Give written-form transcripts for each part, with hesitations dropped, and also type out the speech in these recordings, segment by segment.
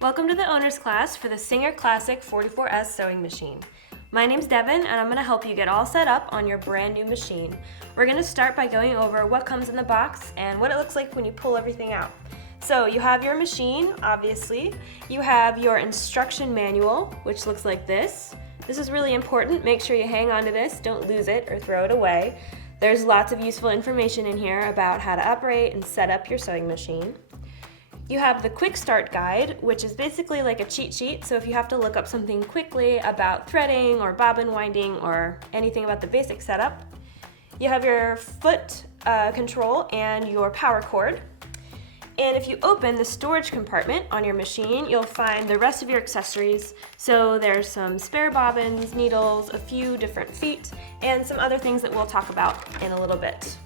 Welcome to the owner's class for the Singer Classic 44S sewing machine. My name's Devin and I'm going to help you get all set up on your brand new machine. We're going to start by going over what comes in the box and what it looks like when you pull everything out. So you have your machine, obviously. You have your instruction manual, which looks like this. This is really important. Make sure you hang on to this, don't lose it or throw it away. There's lots of useful information in here about how to operate and set up your sewing machine. You have the quick start guide, which is basically like a cheat sheet, so if you have to look up something quickly about threading or bobbin winding or anything about the basic setup. You have your foot control and your power cord. And if you open the storage compartment on your machine, you'll find the rest of your accessories. So there's some spare bobbins, needles, a few different feet, and some other things that we'll talk about in a little bit.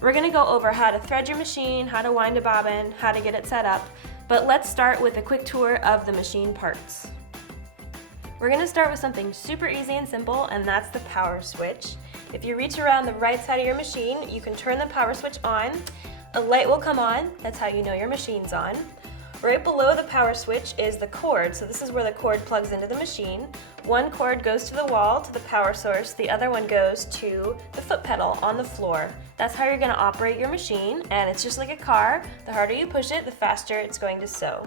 We're going to go over how to thread your machine, how to wind a bobbin, how to get it set up, but let's start with a quick tour of the machine parts. We're going to start with something super easy and simple, and that's the power switch. If you reach around the right side of your machine, you can turn the power switch on. A light will come on, that's how you know your machine's on. Right below the power switch is the cord, so this is where the cord plugs into the machine. One cord goes to the wall, to the power source, the other one goes to the foot pedal on the floor. That's how you're going to operate your machine, and it's just like a car. The harder you push it, the faster it's going to sew.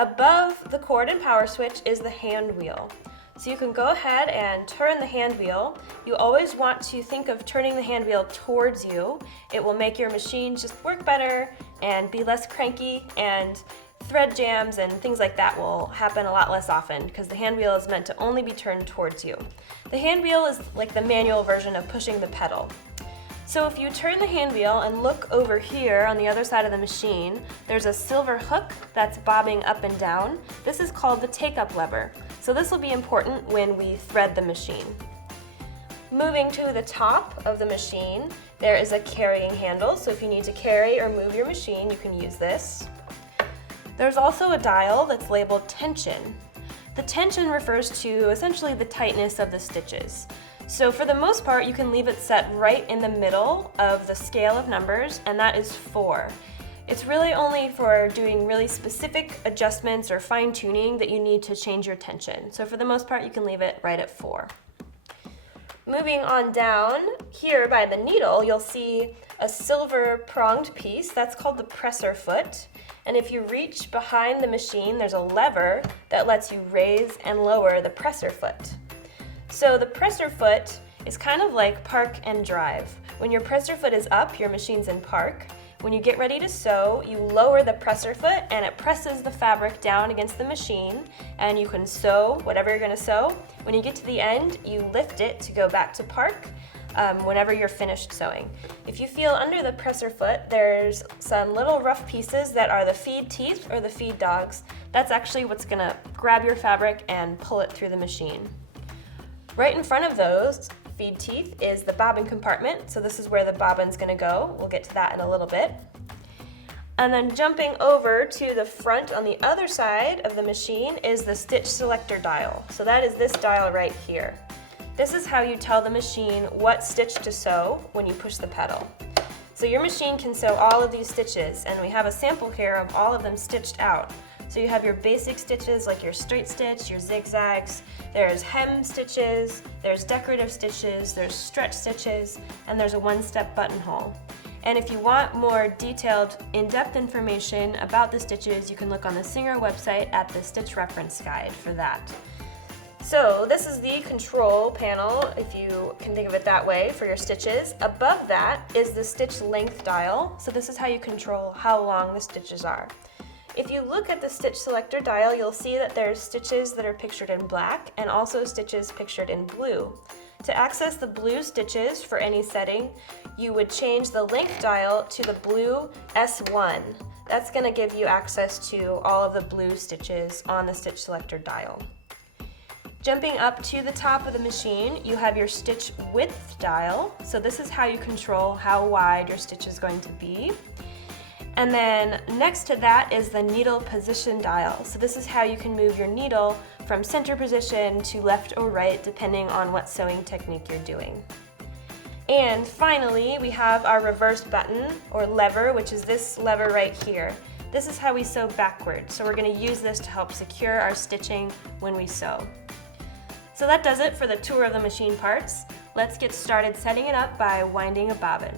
Above the cord and power switch is the hand wheel. So you can go ahead and turn the hand wheel. You always want to think of turning the hand wheel towards you. It will make your machine just work better and be less cranky, and thread jams and things like that will happen a lot less often because the hand wheel is meant to only be turned towards you. The hand wheel is like the manual version of pushing the pedal. So if you turn the hand wheel and look over here on the other side of the machine, there's a silver hook that's bobbing up and down. This is called the take-up lever. So this will be important when we thread the machine. Moving to the top of the machine, there is a carrying handle. So if you need to carry or move your machine, you can use this. There's also a dial that's labeled tension. The tension refers to essentially the tightness of the stitches. So for the most part, you can leave it set right in the middle of the scale of numbers, and that is 4. It's really only for doing really specific adjustments or fine-tuning that you need to change your tension. So for the most part, you can leave it right at 4. Moving on down, here by the needle, you'll see a silver pronged piece. That's called the presser foot. And if you reach behind the machine, there's a lever that lets you raise and lower the presser foot. So the presser foot is kind of like park and drive. When your presser foot is up, your machine's in park. When you get ready to sew, you lower the presser foot and it presses the fabric down against the machine, and you can sew whatever you're going to sew. When you get to the end, you lift it to go back to park whenever you're finished sewing. If you feel under the presser foot, there's some little rough pieces that are the feed teeth or the feed dogs. That's actually what's going to grab your fabric and pull it through the machine. Right in front of those feed teeth is the bobbin compartment, so this is where the bobbin's going to go. We'll get to that in a little bit. And then jumping over to the front on the other side of the machine is the stitch selector dial. So that is this dial right here. This is how you tell the machine what stitch to sew when you push the pedal. So your machine can sew all of these stitches, and we have a sample here of all of them stitched out. So you have your basic stitches like your straight stitch, your zigzags, there's hem stitches, there's decorative stitches, there's stretch stitches, and there's a one-step buttonhole. And if you want more detailed, in-depth information about the stitches, you can look on the Singer website at the Stitch Reference Guide for that. So this is the control panel, if you can think of it that way, for your stitches. Above that is the stitch length dial. So this is how you control how long the stitches are. If you look at the stitch selector dial, you'll see that there's stitches that are pictured in black and also stitches pictured in blue. To access the blue stitches for any setting, you would change the length dial to the blue S1. That's going to give you access to all of the blue stitches on the stitch selector dial. Jumping up to the top of the machine, you have your stitch width dial. So this is how you control how wide your stitch is going to be. And then next to that is the needle position dial. So this is how you can move your needle from center position to left or right depending on what sewing technique you're doing. And finally, we have our reverse button or lever, which is this lever right here. This is how we sew backwards, so we're going to use this to help secure our stitching when we sew. So that does it for the tour of the machine parts. Let's get started setting it up by winding a bobbin.